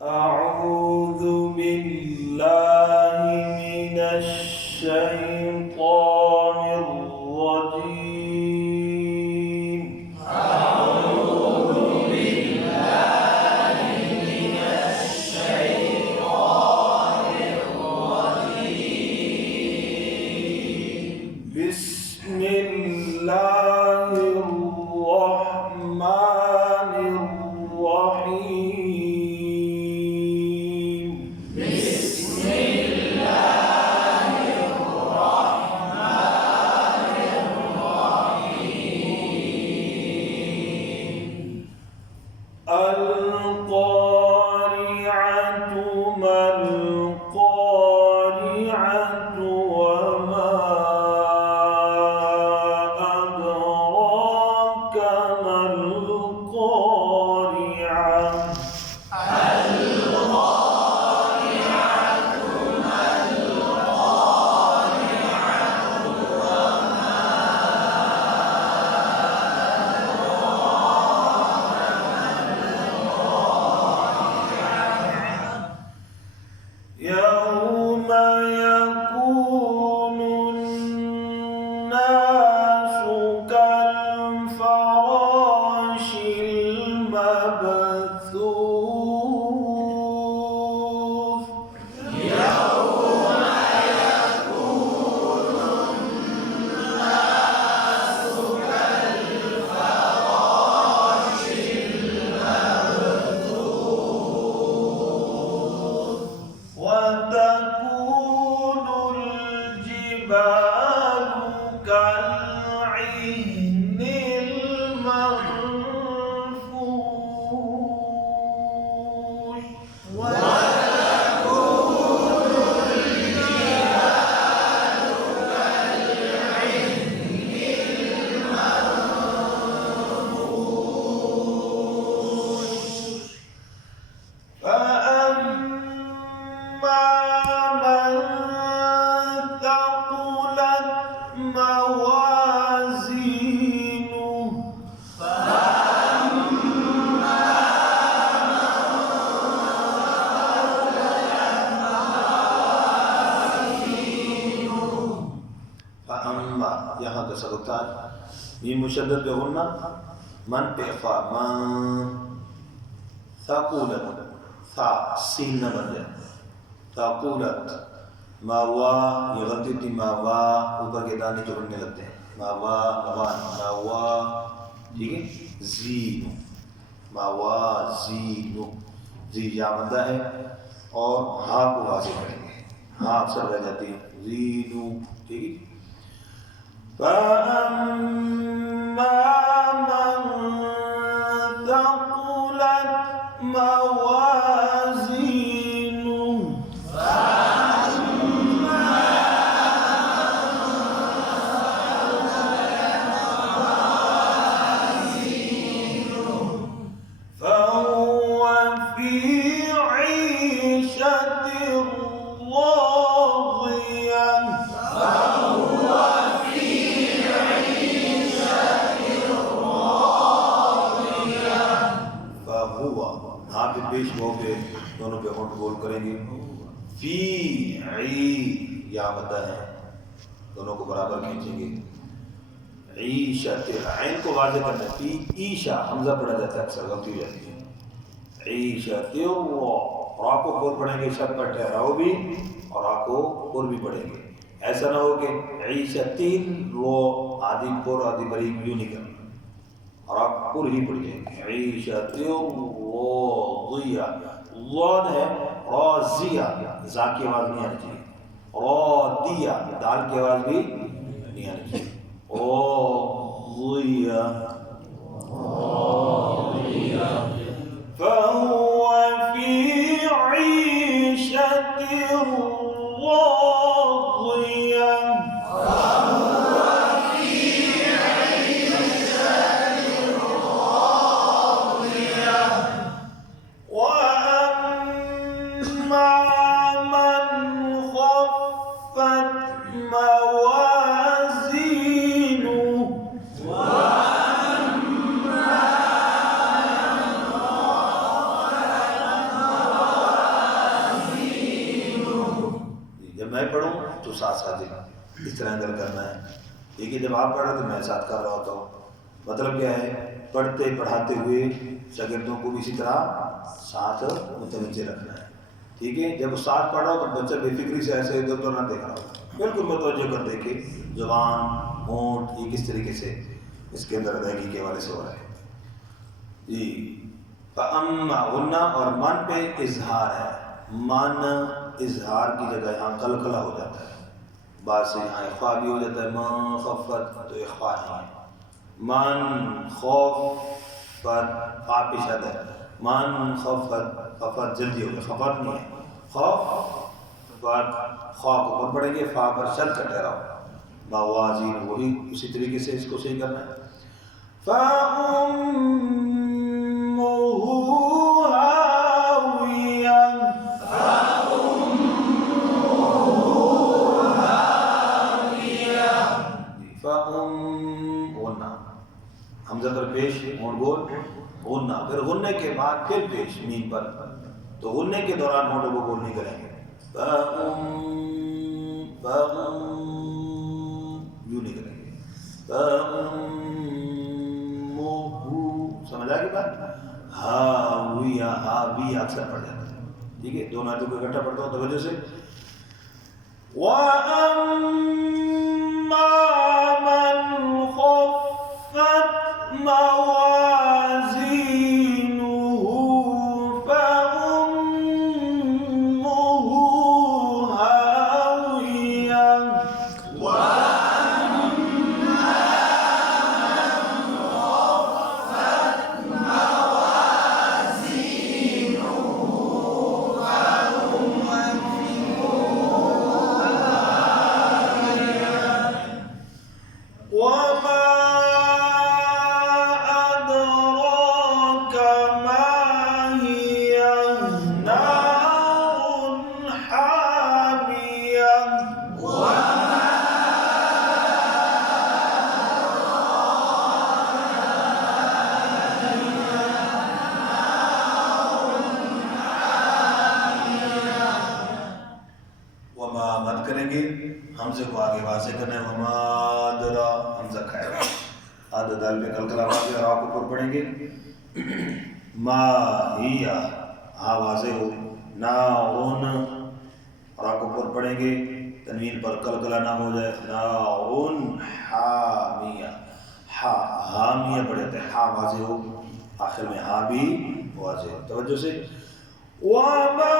أعوذ بالله من الشيطان الرجيم. أعوذ بالله من الشيطان الرجيم. بسم الله الرحمن الرحيم. بسم الله الرحمن الرحيم. القارعة ما القارعة وما أدراك ما القارعة. يوم يكون الناس كالفراش المبثوث. وتكون الجبال كالعهن المنفوش. فأما من ثقلت موازينه فأما यहाँ का सब होता है ये मुशद्दद पे होना मन पे फा मन ثقلت सा सीन न बन जाए ثقلت मावा ये गलती थी मावा ऊपर के दाने जो बनने लगते हैं मावा नवान मावा ठीक है जीनो मावा जीनो जी या बनता है और हाँ को वाजिब पढ़ेंगे हाँ अक्सर रह जाती है जीनो ठीक है فأما من ثقلت موازينه فهو في عيشة راضية. فهو हाँ पे पेश हो पे दोनों पे होंठ गोल करेंगे फी ई या बता है दोनों को बराबर खींचेंगे ईशा ऐन को वाज़ेह करना है फी ईशा हमजा पढ़ा जाता है अक्सर गलती हो जाती है ईशा रा को खोल पढ़ेंगे शब्द पर ठहराओ भी और रा को पुर भी पढ़ेंगे ऐसा ना हो कि ईशा तीन रो आदि पुर आदि बरीक यूं नहीं करना और आप पुर ही पढ़ जाएंगे ईशा राज़िया ज़ाद है राज़िया ज़ा की आवाज़ नहीं आनी चाहिए रादिया दाल की आवाज़ भी नहीं आनी चाहिए राज़िया فهو في عيشة راضية. وأما من خفت موازينه मैं पढ़ूँ तो साथ साथ इस तरह अंदर करना है। ठीक है, जब आप पढ़ रहे तो मैं साथ कर रहा होता हूँ। मतलब क्या है, पढ़ते पढ़ाते हुए शागिर्दों को भी इसी तरह साथ मुतवज्जे रखना है। ठीक है, जब साथ पढ़ रहा हो तो बच्चा बेफिक्री से ऐसे इधर उधर ना देख रहा हो, बिल्कुल मुतवज्जो कर देखे ज़ुबान होंठ ये किस तरीके से इसके अंदर अदायगी के हवाले से हो रहा है जी। गुन्ना और मन पे इजहार है, मन इजहार की जगह यहाँ कलकला हो जाता है, बात से यहाँ इख्फा भी हो जाता है। मन खफ़त तो इख्फा नहीं है, मन खौफ पर फा पे शद है, मन खफ़त खफ़त जल्दी हो गया, खफ़त नहीं है, खौफ पर खा को ऊपर पड़ेंगे, फा पर शद का ठहराव बावाजीन, वही उसी तरीके से इसको सही करना है। हमजा पर पेश और गोल गुन्ना, फिर गुन्ने के बाद फिर पेश मीम पर, तो गुन्ने के दौरान होठों को गोल नहीं करेंगे, यूं नहीं करेंगे। समझ आ गई बात? हाविया हावी अक्सर पड़ जाता है। ठीक है, दोनों हाथों को इकट्ठा पढ़ता हूँ तवज्जो से। हमसे को आगे वाज़े करना है, वमादरा हमजा खाएगा, आधा दाल में कलकला वाज़े और आप ऊपर पढ़ेंगे। माहिया हा वाज़े हो, ना उन और आप ऊपर पढ़ेंगे, तनवीन पर कलकला ना हो जाए, ना उन हामिया, हा हामिया पढ़ जाते हैं, हा वाज़े हो, आखिर में हा भी वाज़े हो, तवज्जो से। वमा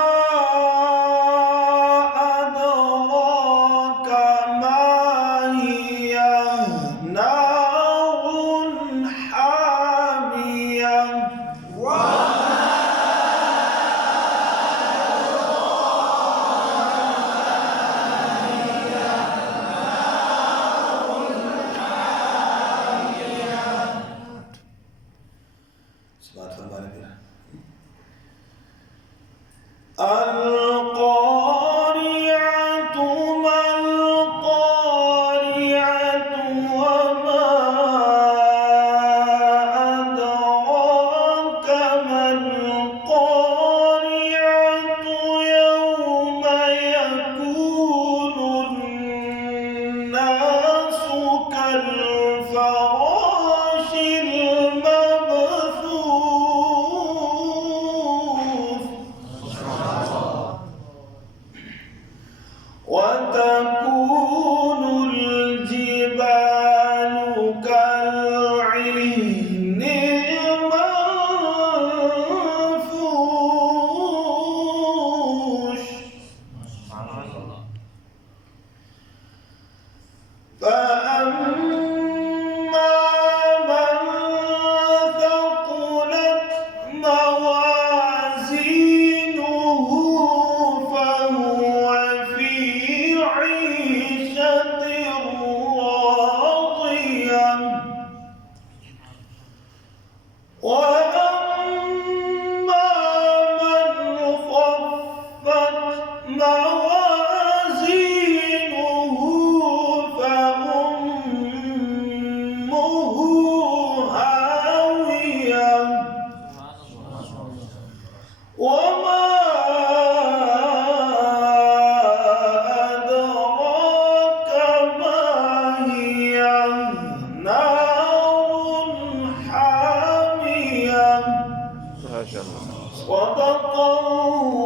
माशाल्लाह। सदक़ल्लाहु